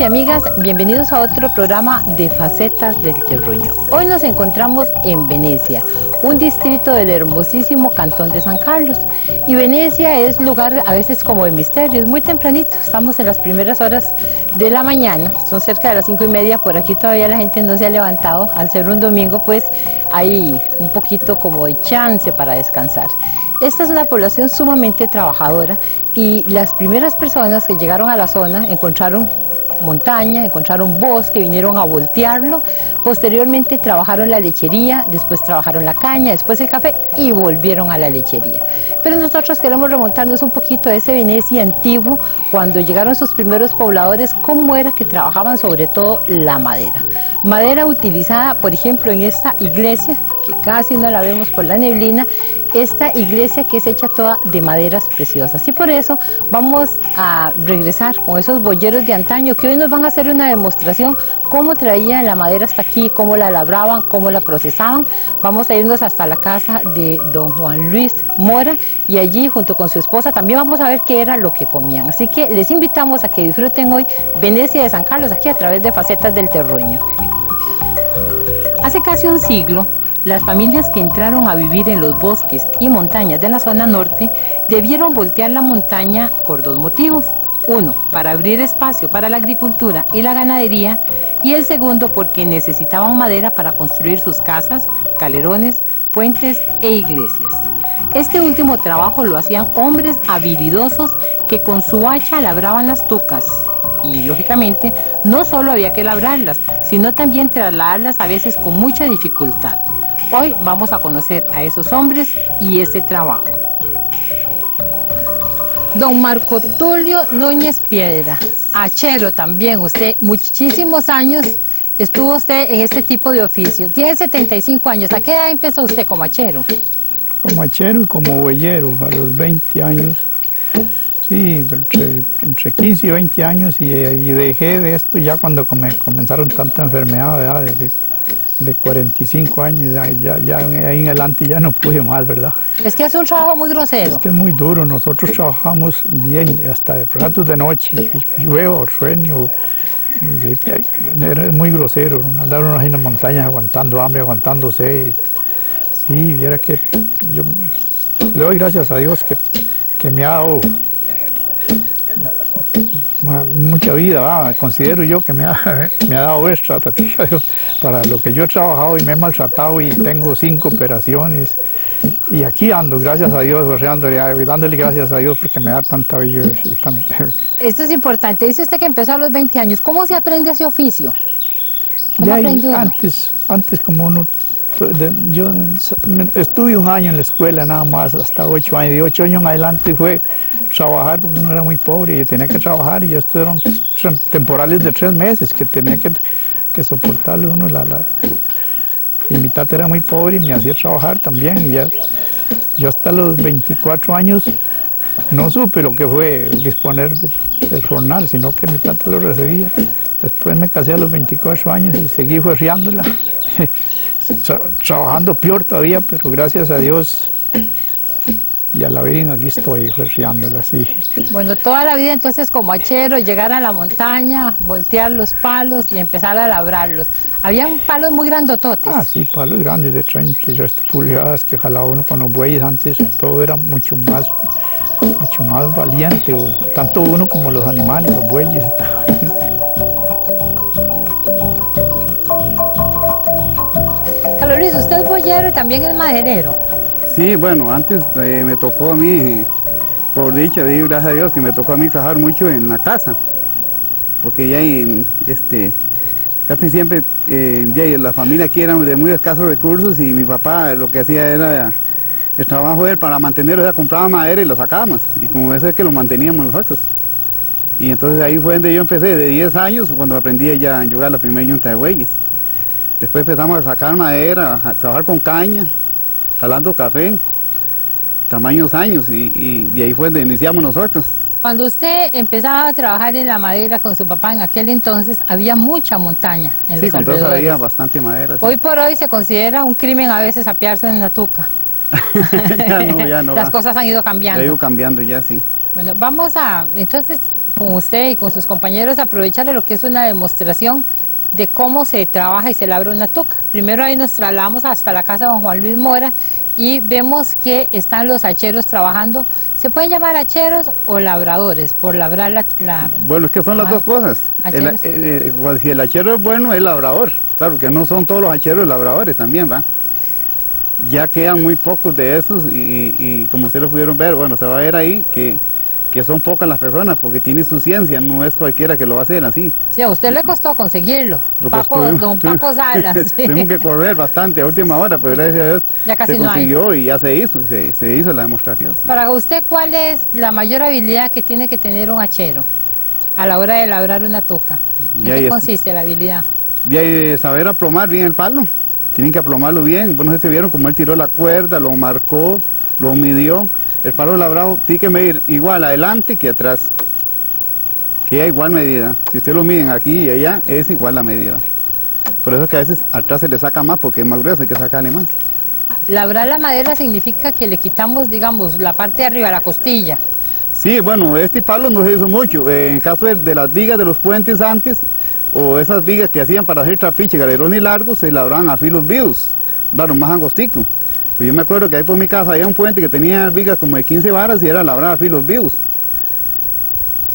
Amigos y amigas, bienvenidos a otro programa de Facetas del Terruño. Hoy nos encontramos en Venecia, un distrito del hermosísimo cantón de San Carlos. Y Venecia es lugar a veces como de misterio, es muy tempranito, estamos en las primeras horas de la mañana, son cerca de las 5:30, por aquí todavía la gente no se ha levantado, al ser un domingo pues hay un poquito como de chance para descansar. Esta es una población sumamente trabajadora y las primeras personas que llegaron a la zona encontraron montaña, encontraron bosque, vinieron a voltearlo, posteriormente trabajaron la lechería, después trabajaron la caña, después el café y volvieron a la lechería. Pero nosotros queremos remontarnos un poquito a ese Venecia antiguo, cuando llegaron sus primeros pobladores, cómo era que trabajaban sobre todo la madera. Madera utilizada, por ejemplo, en esta iglesia, que casi no la vemos por la neblina, esta iglesia que es hecha toda de maderas preciosas. Y por eso vamos a regresar con esos boyeros de antaño que hoy nos van a hacer una demostración cómo traían la madera hasta aquí, cómo la labraban, cómo la procesaban. Vamos a irnos hasta la casa de don Juan Luis Mora y allí junto con su esposa también vamos a ver qué era lo que comían. Así que les invitamos a que disfruten hoy Venecia de San Carlos aquí a través de Facetas del Terruño. Hace casi un siglo, las familias que entraron a vivir en los bosques y montañas de la zona norte debieron voltear la montaña por dos motivos. Uno, para abrir espacio para la agricultura y la ganadería, y el segundo porque necesitaban madera para construir sus casas, calerones, puentes e iglesias. Este último trabajo lo hacían hombres habilidosos que con su hacha labraban las tucas. Y lógicamente no solo había que labrarlas, sino también trasladarlas a veces con mucha dificultad. Hoy vamos a conocer a esos hombres y ese trabajo. Don Marco Tulio Núñez Piedra, hachero también, usted muchísimos años estuvo usted en este tipo de oficio. Tiene 75 años, ¿a qué edad empezó usted como hachero? Como hachero y como boyero, a los 20 años. Sí, entre 15 y 20 años y dejé de esto ya cuando comenzaron tanta enfermedad, ¿verdad? De 45 años, ya ahí en adelante ya no pude más, ¿verdad? Es que es un trabajo muy grosero. Es que es muy duro, nosotros trabajamos día y hasta de ratos de noche, llueva o sueño, es muy grosero, andar unos en las montañas aguantando hambre, aguantándose. Sí, viera que yo le doy gracias a Dios que me ha dado mucha vida, ¿verdad? Considero yo que me ha dado extra para lo que yo he trabajado y me he maltratado y tengo 5 operaciones y aquí ando, gracias a Dios, dándole gracias a Dios porque me da tanta vida. Esto es importante, dice usted que empezó a los 20 años, ¿cómo se aprende ese oficio? ¿Cómo aprende uno? Antes como uno, yo estuve un año en la escuela nada más, hasta 8 años, de 8 años en adelante fue trabajar porque uno era muy pobre y tenía que trabajar y estos eran temporales de 3 meses que tenía que soportarle uno y mi tata era muy pobre y me hacía trabajar también y yo hasta los 24 años no supe lo que fue disponer del jornal, sino que mi tata lo recibía. Después me casé a los 24 años y seguí juerreándola. Trabajando peor todavía, pero gracias a Dios y a la Virgen aquí estoy juerreándola así. Bueno, toda la vida entonces como hachero, llegar a la montaña, voltear los palos y empezar a labrarlos. Habían palos muy grandototes. Ah, sí, palos grandes de 30 pulgadas que jalaba uno con los bueyes. Antes todo era mucho más valiente, tanto uno como los animales, los bueyes y todo. Luis, usted es boyero y también es maderero. Sí, bueno, antes me tocó a mí, por dicha, gracias a Dios, que me tocó a mí trabajar mucho en la casa, porque ya casi siempre ya la familia aquí era de muy escasos recursos y mi papá lo que hacía era el trabajo de él para mantenerlo, o sea, compraba madera y lo sacábamos, y como eso es que lo manteníamos nosotros. Y entonces ahí fue donde yo empecé, de 10 años, cuando aprendí ya a yugar la primera yunta de bueyes. Después empezamos a sacar madera, a trabajar con caña, jalando café, tamaños años, y ahí fue donde iniciamos nosotros. Cuando usted empezaba a trabajar en la madera con su papá en aquel entonces, había mucha montaña en los alrededores. Sí, entonces había bastante madera. Sí. Hoy por hoy se considera un crimen a veces apiarse en la tuca. Ya no. Las cosas han ido cambiando. Ha ido cambiando ya, sí. Bueno, vamos a, entonces, con usted y con sus compañeros aprovechar lo que es una demostración de cómo se trabaja y se labra una toca. Primero ahí nos trasladamos hasta la casa de don Juan Luis Mora y vemos que están los hacheros trabajando. ¿Se pueden llamar hacheros o labradores por labrar la Bueno, es que son las dos cosas. Si el hachero es bueno, es labrador. Claro, que no son todos los hacheros labradores también, ¿va? Ya quedan muy pocos de esos y como ustedes lo pudieron ver, bueno, se va a ver ahí que son pocas las personas porque tiene su ciencia, no es cualquiera que lo va a hacer así. Sí, a usted le costó conseguirlo, don Paco Salas. Tuvimos que correr bastante a última hora, pero gracias a Dios ya casi se consiguió y ya se hizo, se hizo la demostración. Sí. Para usted, ¿cuál es la mayor habilidad que tiene que tener un hachero a la hora de labrar una toca? ¿En qué consiste la habilidad? Y saber aplomar bien el palo, tienen que aplomarlo bien. Bueno, ustedes vieron cómo él tiró la cuerda, lo marcó, lo midió. El palo labrado tiene que medir igual adelante que atrás, que es igual medida. Si ustedes lo miden aquí y allá, es igual la medida. Por eso es que a veces atrás se le saca más porque es más grueso, hay que sacarle más. Labrar la madera significa que le quitamos, digamos, la parte de arriba, la costilla. Sí, bueno, este palo no se hizo mucho. En caso de las vigas de los puentes antes, o esas vigas que hacían para hacer trapiche, galerones largos, se labraban a filos vivos, claro, más angostitos. Pues yo me acuerdo que ahí por mi casa había un puente que tenía vigas como de 15 varas y era labrada a filos vivos.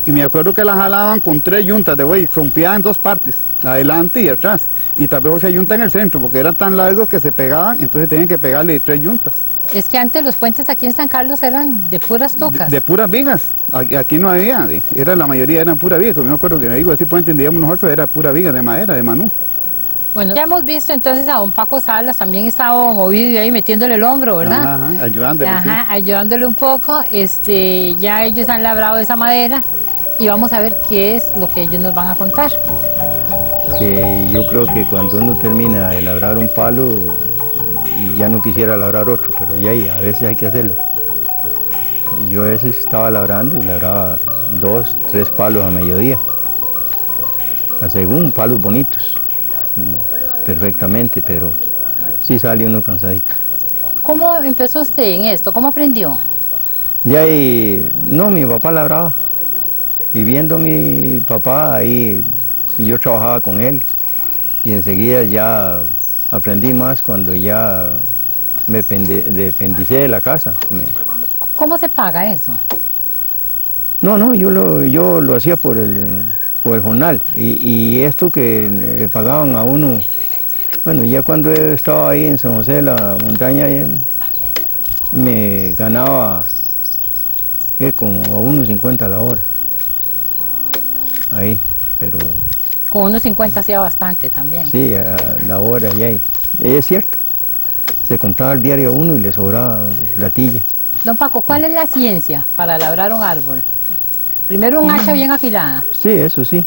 Y me acuerdo que la jalaban con 3 yuntas de buey, rompidas en 2 partes, adelante y atrás. Y tal vez 8 yuntas en el centro, porque eran tan largos que se pegaban, entonces tenían que pegarle 3 yuntas. Es que antes los puentes aquí en San Carlos eran de puras tocas. De puras vigas, aquí no había, la mayoría eran puras vigas. Yo me acuerdo que ese puente donde nosotros era pura viga de madera, de manú. Bueno, ya hemos visto entonces a don Paco Salas, también estaba don Ovidio ahí metiéndole el hombro, ¿verdad? Ajá, ayudándole, sí. Ayudándole un poco. Ya ellos han labrado esa madera y vamos a ver qué es lo que ellos nos van a contar. Que yo creo que cuando uno termina de labrar un palo, ya no quisiera labrar otro, pero ya a veces hay que hacerlo. Yo a veces estaba labrando y labraba 2, 3 palos a mediodía, según palos bonitos. Perfectamente, pero sí sale uno cansadito. ¿Cómo empezó usted en esto? ¿Cómo aprendió? No, mi papá labraba y viendo a mi papá ahí, yo trabajaba con él y enseguida ya aprendí más cuando ya me dependicé de la casa. ¿Cómo se paga eso? No, yo lo hacía por el jornal y esto que le pagaban a uno, bueno, ya cuando estaba ahí en San José de la Montaña me ganaba como a 1.50 la hora, ahí, pero... Con 1.50 hacía bastante también. Sí, a la hora ya, es cierto, se compraba el diario a uno y le sobraba platilla. Don Paco, ¿cuál es la ciencia para labrar un árbol? Primero un hacha bien afilada. Sí, eso sí.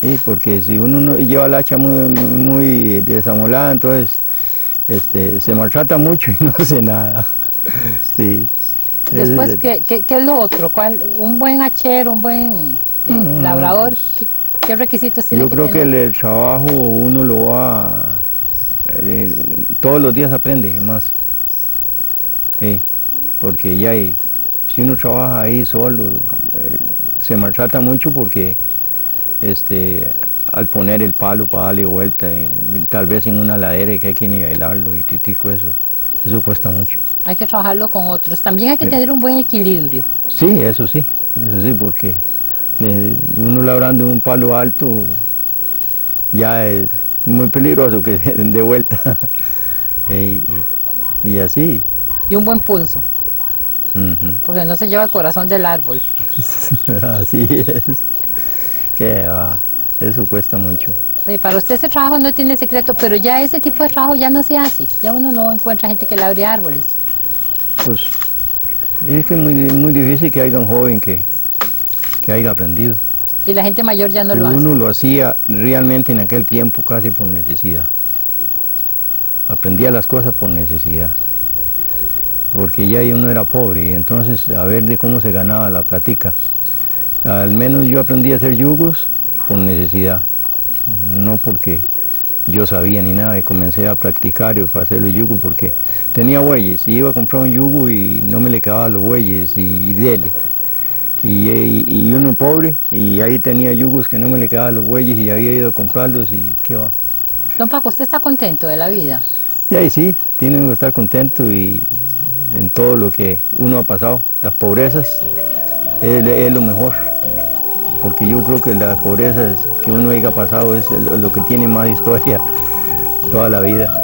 Sí, porque si uno no lleva el hacha muy desamolada, entonces se maltrata mucho y no hace nada. Sí. Después, ¿qué es lo otro? ¿Un buen hachero, un buen labrador? ¿Qué requisitos tiene que tener? Yo creo que el trabajo uno lo va... todos los días aprende más. Sí, porque ya si uno trabaja ahí solo, se maltrata mucho porque al poner el palo para darle vuelta, tal vez en una ladera que hay que nivelarlo y titico, eso cuesta mucho. Hay que trabajarlo con otros. También hay que tener un buen equilibrio. Sí, eso sí, porque uno labrando un palo alto ya es muy peligroso que de vuelta y así. Y un buen pulso. Porque no se lleva el corazón del árbol. Así es. Que va, eso cuesta mucho. Oye, para usted ese trabajo no tiene secreto, pero ya ese tipo de trabajo ya no se hace. Ya uno no encuentra gente que labre árboles. Pues es que es muy difícil que haya un joven que haya aprendido. Y la gente mayor ya no lo hace. Uno lo hacía realmente en aquel tiempo casi por necesidad. Aprendía las cosas por necesidad. Porque ya uno era pobre y entonces a ver de cómo se ganaba la platica. Al menos yo aprendí a hacer yugos por necesidad, no porque yo sabía ni nada, y comencé a practicar para hacer los yugos porque tenía bueyes y iba a comprar un yugo y no me le quedaban los bueyes y dele. y uno pobre, y ahí tenía yugos que no me le quedaban los bueyes y había ido a comprarlos y qué va. Don Paco, ¿usted está contento de la vida? Y ahí sí, tiene que estar contento y en todo lo que uno ha pasado. Las pobrezas es lo mejor, porque yo creo que las pobrezas que uno haya pasado es lo que tiene más historia toda la vida.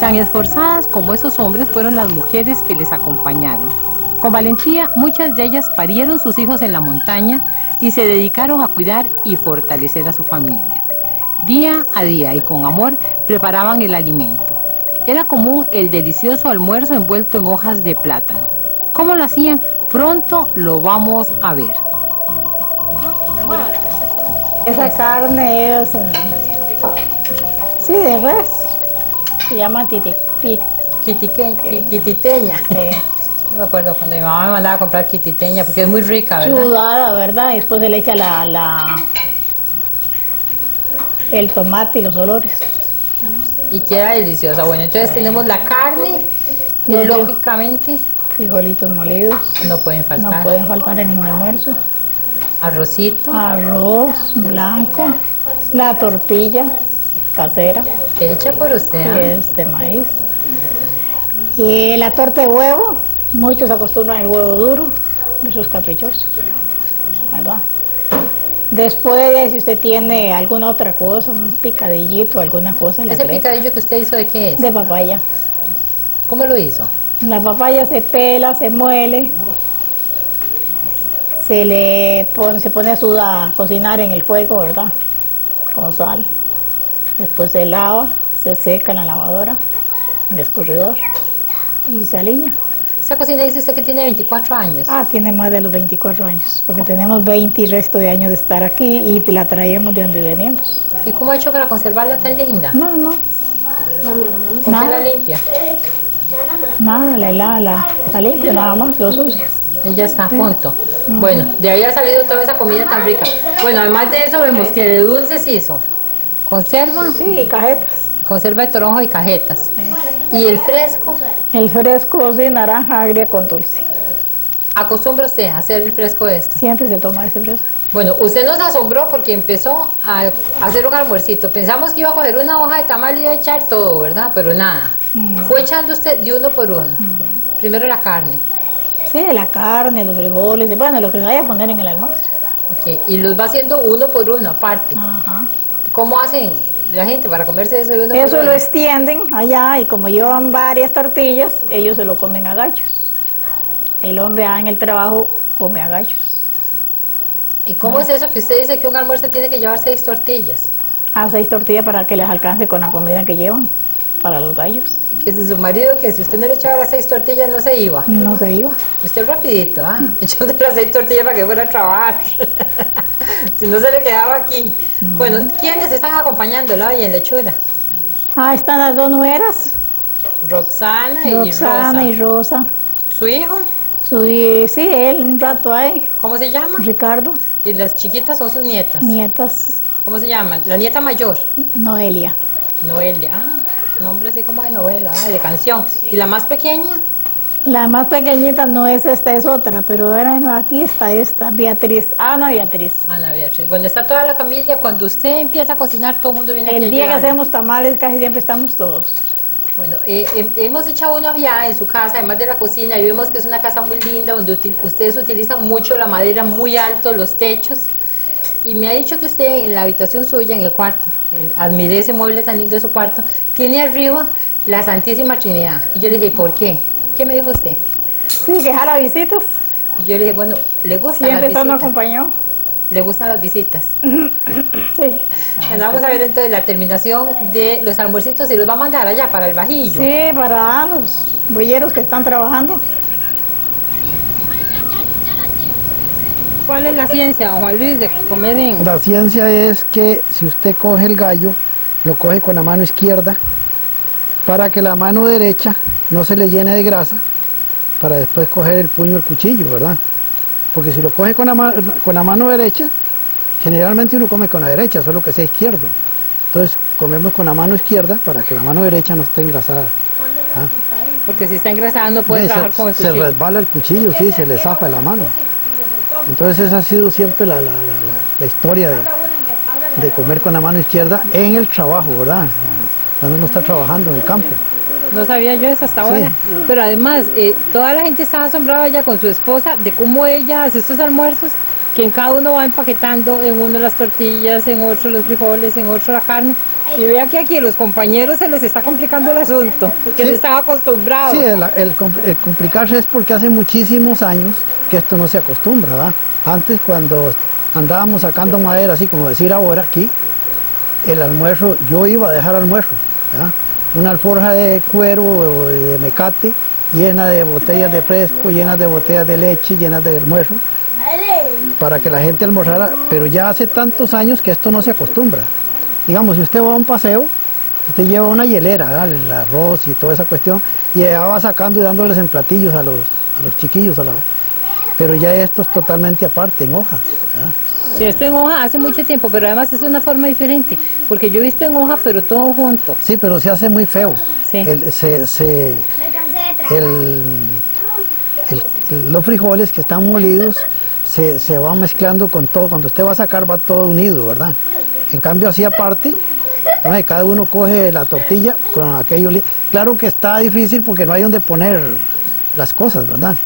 Tan esforzadas como esos hombres fueron las mujeres que les acompañaron. Con valentía, muchas de ellas parieron sus hijos en la montaña y se dedicaron a cuidar y fortalecer a su familia. Día a día y con amor preparaban el alimento. Era común el delicioso almuerzo envuelto en hojas de plátano. ¿Cómo lo hacían? Pronto lo vamos a ver. Esa carne es sí, de res. Se llama Quititeña. Sí. Yo me acuerdo cuando mi mamá me mandaba a comprar quititeña porque es muy rica, ¿verdad? Sudada, ¿verdad? Y después se le echa el tomate y los olores. Y queda deliciosa. Bueno, entonces tenemos la carne y Los lógicamente Frijolitos molidos. no pueden No faltar. pueden faltar en un almuerzo. Arrocito, Arroz blanco, la tortilla casera, hecha por usted, ¿ah? que es de maíz. Y la torta de huevo, muchos acostumbran el huevo duro, eso es caprichoso, ¿verdad? Después, si usted tiene alguna otra cosa, un picadillito, alguna cosa, le Ese agrega. picadillo que usted hizo, ¿de qué es? De papaya. ¿Cómo lo hizo? La papaya se pela, se muele, se pone a cocinar en el fuego, ¿verdad? Con sal. Después se lava, se seca en la lavadora, en el escurridor y se aliña. Esa cocina dice usted que tiene 24 años. Ah, tiene más de los 24 años, porque tenemos 20 y resto de años de estar aquí y la traemos de donde veníamos. ¿Y cómo ha hecho para conservarla tan linda? No, ¿Con qué nada. la limpia? nada, la limpio nada más, lo sucio. Y ya está, a punto. Bueno, de ahí ha salido toda esa comida tan rica. Bueno, además de eso vemos que de dulces hizo conserva, Sí, y cajetas. conserva de toronjo y cajetas. Y el fresco, El fresco, sí, naranja agria con dulce. ¿acostumbra usted a hacer el fresco de esto? Siempre se toma ese fresco. Bueno, usted nos asombró porque empezó a hacer un almuercito. Pensamos que iba a coger una hoja de tamal y iba a echar todo, ¿verdad? Pero nada. Fue echando usted de uno por uno. Primero la carne. Sí, la carne, los frijoles, bueno, lo que se vaya a poner en el almuerzo. Ok, y los va haciendo uno por uno, aparte. Ajá. ¿Cómo hacen la gente para comerse eso de uno por Eso uno? lo extienden allá y como llevan varias tortillas, ellos se lo comen a gachos. El hombre en el trabajo come a gachos. ¿Y cómo es eso que usted dice que un almuerzo tiene que llevar 6 tortillas? A 6 tortillas para que les alcance con la comida que llevan para los gallos. Que si su marido, que si usted no le echaba las 6 tortillas no se iba. No se iba. Usted rapidito, ¿ah? Echando las 6 tortillas para que fuera a trabajar. Si no se le quedaba aquí. Bueno, ¿quiénes están acompañándola hoy en lechura? Ah, están las dos nueras, Roxana, Roxana y y Rosa. Rosa. ¿Su hijo? Sí, él un rato ahí, ¿Cómo se llama? Ricardo, Y las chiquitas son sus nietas. nietas, ¿Cómo se llaman? La nieta mayor, Noelia. Noelia. Ah, nombre así como de novela, de canción. ¿Y la más pequeña? La más pequeñita no es esta, es otra, pero aquí está esta, Beatriz, Ana Beatriz. Ana Beatriz. Bueno, está toda la familia. Cuando usted empieza a cocinar, todo el mundo viene aquí El a día que ayudar. hacemos tamales casi siempre estamos todos. Bueno, hemos echado una ojeada en su casa, además de la cocina, y vemos que es una casa muy linda, donde ustedes utilizan mucho la madera, muy alto, los techos. Y me ha dicho que usted en la habitación suya, en el cuarto, admiré ese mueble tan lindo de su cuarto, tiene arriba la Santísima Trinidad. Y yo le dije, ¿por qué? ¿Qué me dijo usted? Sí, que jala visitas. Y yo le dije, bueno, ¿le gustan Siempre las todo nos visitas? acompañó. ¿Le gustan las visitas? Sí. Bueno, vamos a ver entonces la terminación de los almuercitos y los va a mandar allá para el Bajillo. Sí, para los bolleros que están trabajando. ¿Cuál es la ciencia, don Juan Luis, de comer en...? La ciencia es que si usted coge el gallo, lo coge con la mano izquierda para que la mano derecha no se le llene de grasa para después coger el puño, el cuchillo, ¿verdad? Porque si lo coge con la mano derecha, generalmente uno come con la derecha, solo que sea izquierdo. Entonces comemos con la mano izquierda para que la mano derecha no esté engrasada. ¿Ah? Porque si está engrasada no puede trabajar con el cuchillo. Se resbala el cuchillo, sí, se le zafa la mano. Entonces esa ha sido siempre la historia de comer con la mano izquierda en el trabajo, ¿verdad? Cuando uno está trabajando en el campo. No sabía yo eso hasta ahora. Pero además, toda la gente estaba asombrada ya con su esposa de cómo ella hace estos almuerzos, que en cada uno va empaquetando, en uno las tortillas, en otro los frijoles, en otro la carne. Y vea que aquí a los compañeros se les está complicando el asunto, porque no están acostumbrados. Sí, el complicarse es porque hace muchísimos años que esto no se acostumbra, ¿verdad? Antes, cuando andábamos sacando madera, así como decir ahora aquí, el almuerzo, yo iba a dejar almuerzo, ¿verdad? Una alforja de cuero o de mecate llena de botellas de fresco, llenas de botellas de leche, llenas de almuerzo, para que la gente almorzara, pero ya hace tantos años que esto no se acostumbra. Digamos, si usted va a un paseo, usted lleva una hielera, ¿verdad? El arroz y toda esa cuestión, y ya va sacando y dándoles en platillos a los chiquillos, pero ya esto es totalmente aparte, en hojas, ¿verdad? Sí, esto en hoja hace mucho tiempo, pero además es una forma diferente, porque yo he visto en hoja, pero todo junto. Sí, pero se hace muy feo. Sí. Los frijoles que están molidos se van mezclando con todo. Cuando usted va a sacar va todo unido, ¿verdad? En cambio así aparte, ¿no? Cada uno coge la tortilla con aquello. Claro que está difícil porque no hay donde poner las cosas, ¿verdad?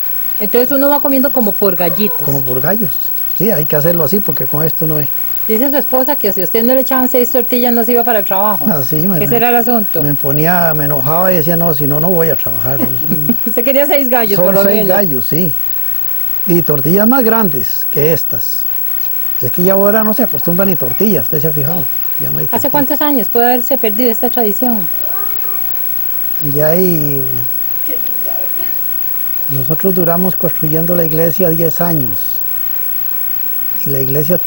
Entonces uno va comiendo como por gallitos. Como por gallos. Sí, hay que hacerlo así porque con esto no es. Dice su esposa que si a usted no le echaban 6 tortillas no se iba para el trabajo. Así, ¿Qué será el asunto? Me enojaba y decía, no, si no, no voy a trabajar. Usted quería 6 gallos, Son por lo 6 menos. gallos, sí. Y tortillas más grandes que estas. Es que ya ahora no se acostumbra ni tortillas, usted se ha fijado. Ya no hay ¿Hace tortillas. cuántos años puede haberse perdido esta tradición? Ya hay... Nosotros duramos construyendo la iglesia 10 años. Y la iglesia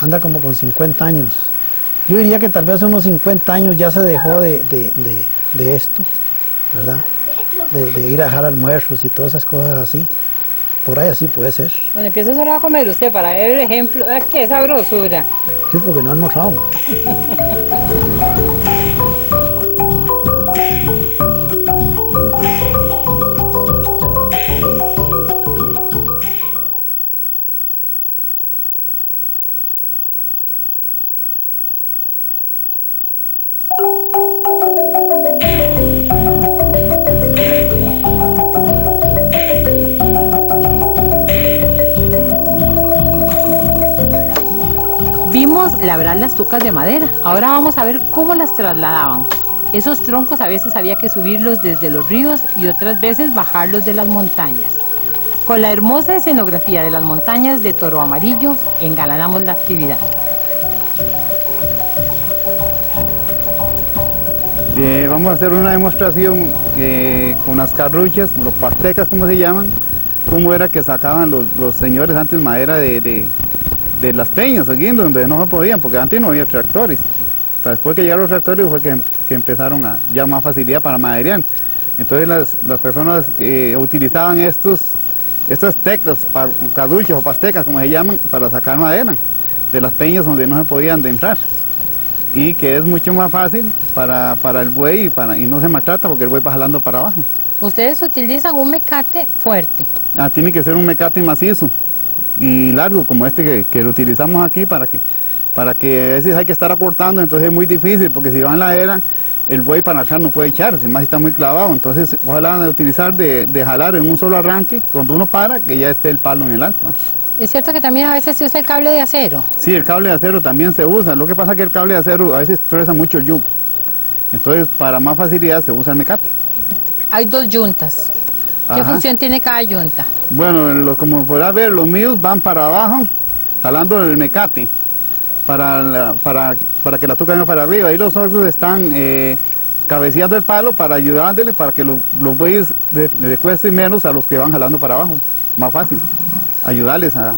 anda como con 50 años. Yo diría que tal vez unos 50 años ya se dejó de esto, ¿verdad? De ir a dejar almuerzos y todas esas cosas así. Por ahí así puede ser. Bueno, empieza solo a comer usted para ver el ejemplo. ¡Ah, qué sabrosura! Sí, porque no almorzamos. Vimos labrar las tucas de madera. Ahora vamos a ver cómo las trasladaban. Esos troncos a veces había que subirlos desde los ríos y otras veces bajarlos de las montañas. Con la hermosa escenografía de las montañas de Toro Amarillo, engalanamos la actividad. Vamos a hacer una demostración con las carruchas, los pastecas como se llaman, cómo era que sacaban los señores antes madera de las peñas, aquí donde no se podían, porque antes no había tractores. Después que llegaron los tractores fue que empezaron a ya más facilidad para maderear. Entonces las personas utilizaban estas teclas, carruchas o pastecas como se llaman, para sacar madera de las peñas donde no se podían entrar. Y que es mucho más fácil para el buey y no se maltrata porque el buey va jalando para abajo. Ustedes utilizan un mecate fuerte. Tiene que ser un mecate macizo y largo como este que lo utilizamos aquí para que a veces hay que estar acortando, entonces es muy difícil porque si va en la era el buey para echar no puede echar, si más está muy clavado, entonces ojalá de utilizar de jalar en un solo arranque, cuando uno para que ya esté el palo en el alto. Es cierto que también a veces se usa el cable de acero. Sí, el cable de acero también se usa, lo que pasa es que el cable de acero a veces trueza mucho el yugo, entonces para más facilidad se usa el mecate. Hay 2 yuntas. ¿Qué Ajá. función tiene cada yunta? Bueno, como podrás ver, los míos van para abajo, jalando el mecate, para que la tuca venga para arriba. Y los otros están cabeceando el palo para ayudándole, para que los bueyes le cuesten menos a los que van jalando para abajo, más fácil. ayudarles a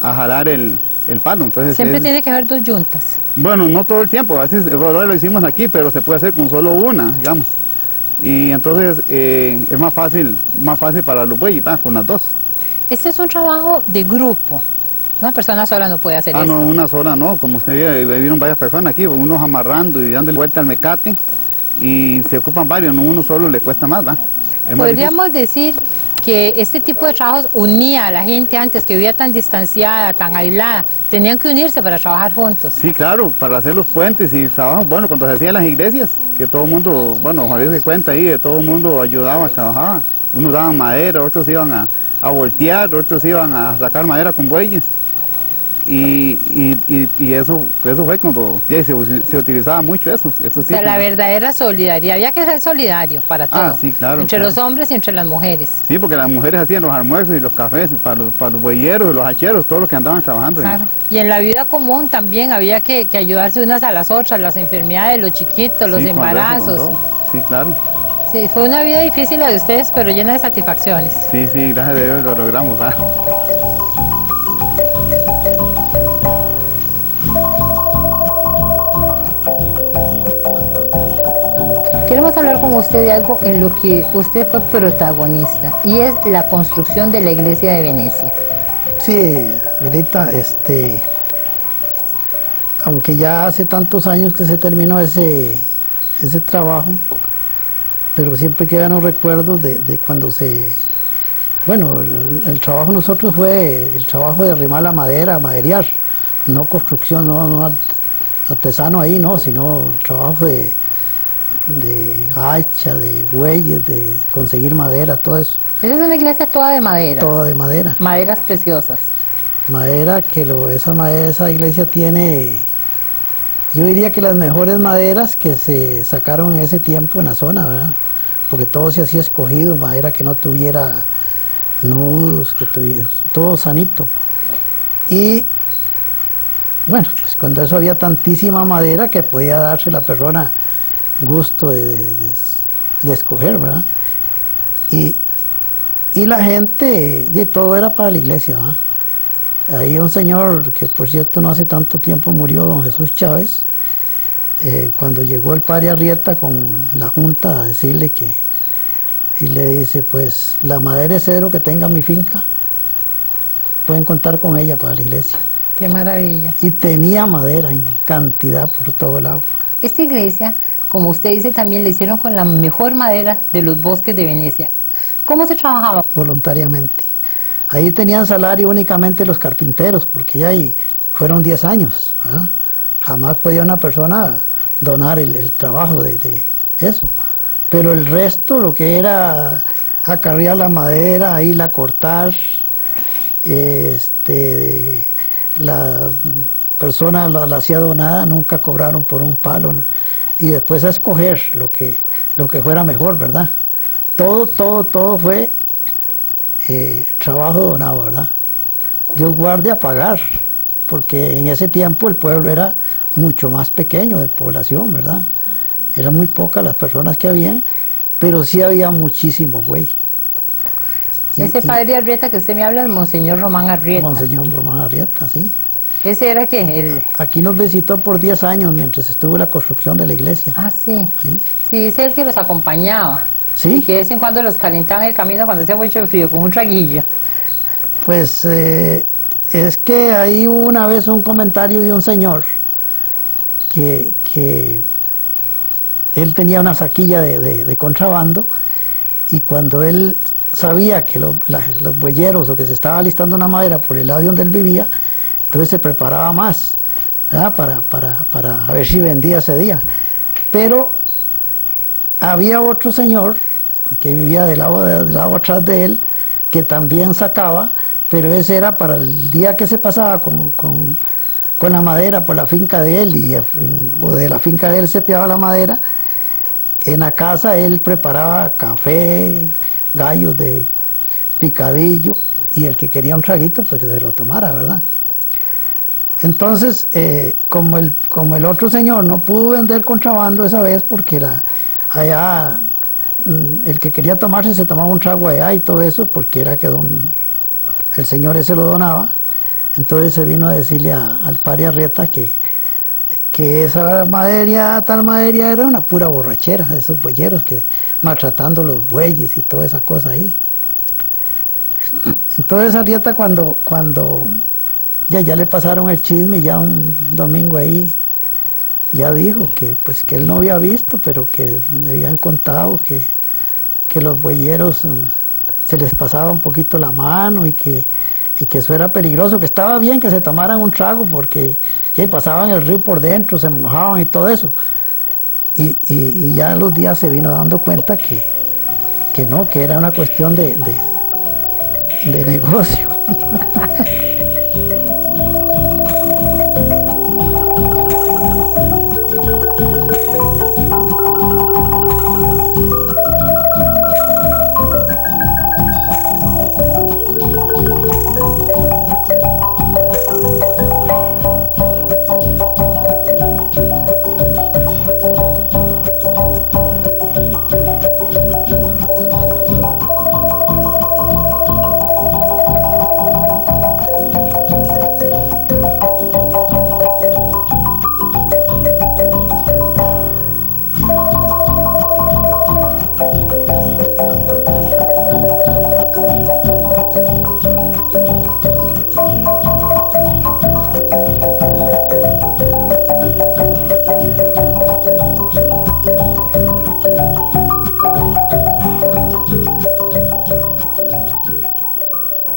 jalar el palo. Entonces Siempre tiene que haber 2 yuntas. bueno, no todo el tiempo, a veces ahora lo hicimos aquí, pero se puede hacer con solo una, digamos. Y entonces es más fácil para los bueyes, con las 2. Este es un trabajo de grupo. Una persona sola no puede hacer esto. No, una sola no, como usted ve, vieron varias personas aquí, unos amarrando y dándole vuelta al mecate, y se ocupan varios, no uno solo le cuesta más, ¿va? Es más Podríamos decir que este tipo de trabajos unía a la gente antes, que vivía tan distanciada, tan aislada. Tenían que unirse para trabajar juntos. Sí, claro, para hacer los puentes y trabajo, bueno, cuando se hacían las iglesias, que todo el mundo, bueno, Juan se cuenta ahí, que todo el mundo ayudaba, trabajaba. Unos daban madera, otros iban a voltear, otros iban a sacar madera con bueyes. Y eso fue cuando se utilizaba mucho eso. O sea, la verdadera solidaridad. Había que ser solidario para todo. Sí, claro. Entre claro. los hombres y entre las mujeres. Sí, porque las mujeres hacían los almuerzos y los cafés para los bueyeros, los hacheros, todos los que andaban trabajando. Claro. Y en la vida común también había que ayudarse unas a las otras, las enfermedades, los chiquitos, los embarazos. Sí, claro. Sí, fue una vida difícil la de ustedes, pero llena de satisfacciones. Sí, gracias a Dios lo logramos, ¿verdad? Queremos hablar con usted de algo en lo que usted fue protagonista, y es la construcción de la iglesia de Venecia. Sí, ahorita, aunque ya hace tantos años que se terminó ese trabajo, pero siempre quedan los recuerdos de cuando bueno, el trabajo de nosotros fue el trabajo de arrimar la madera, maderear, no construcción, no artesano ahí, no, sino trabajo de hacha, de bueyes, de conseguir madera, todo eso. Esa es una iglesia toda de madera. Toda de madera. Maderas preciosas. Madera que esa iglesia tiene, yo diría que las mejores maderas que se sacaron en ese tiempo en la zona, ¿verdad? Porque todo se hacía escogido, madera que no tuviera nudos, que tuviera todo sanito. Y bueno, pues cuando eso había tantísima madera que podía darse la persona gusto de escoger, ¿verdad? Y la gente, todo era para la iglesia, ¿verdad? Hay un señor que por cierto no hace tanto tiempo murió, don Jesús Chávez, cuando llegó el padre Arrieta con la junta a decirle y le dice, pues la madera de cedro que tenga mi finca, pueden contar con ella para la iglesia. Qué maravilla. Y tenía madera en cantidad por todo el lado. Esta iglesia, como usted dice, también la hicieron con la mejor madera de los bosques de Venecia. ¿Cómo se trabajaba? Voluntariamente. Ahí tenían salario únicamente los carpinteros, porque ya ahí fueron 10 años. ¿Verdad? Jamás podía una persona donar el trabajo de eso. Pero el resto, lo que era acarrear la madera, irla cortar, la persona la hacía donada, nunca cobraron por un palo. Y después a escoger lo que fuera mejor, ¿verdad? Todo fue trabajo donado, ¿verdad? Dios guarde a pagar, porque en ese tiempo el pueblo era mucho más pequeño de población, ¿verdad? Eran muy pocas las personas que habían, pero sí había muchísimo güey. Ese padre Arrieta que usted me habla es Monseñor Román Arrieta. Monseñor Román Arrieta, sí. Ese era que Aquí nos visitó por 10 años mientras estuvo la construcción de la iglesia. Ah, sí. Sí. Sí, es el que los acompañaba. Sí. Y que de vez en cuando los calentaban el camino cuando hacía mucho frío, con un traguillo. Pues es que ahí hubo una vez un comentario de un señor que él tenía una saquilla de contrabando, y cuando él sabía que los bueyeros o que se estaba listando una madera por el lado donde él vivía, entonces se preparaba más, ¿verdad? para ver si vendía ese día. Pero había otro señor que vivía del lado atrás de él, que también sacaba, pero ese era para el día que se pasaba con la madera por la finca de él, o de la finca de él se piaba la madera. En la casa él preparaba café, gallos de picadillo, y el que quería un traguito, pues que se lo tomara, ¿verdad? Entonces, como el otro señor no pudo vender contrabando esa vez, porque allá el que quería tomarse se tomaba un trago allá y todo eso, porque era que don el señor ese lo donaba. Entonces se vino a decirle al padre Arrieta que esa maderia, tal maderia, era una pura borrachera de esos bueyeros, que maltratando los bueyes y toda esa cosa ahí. Entonces Arrieta cuando ya le pasaron el chisme, ya un domingo ahí, ya dijo que pues que él no había visto, pero que le habían contado que los bueyeros se les pasaba un poquito la mano y que eso era peligroso, que estaba bien que se tomaran un trago porque pasaban el río por dentro, se mojaban y todo eso. Y ya a los días se vino dando cuenta que no, que era una cuestión de negocio.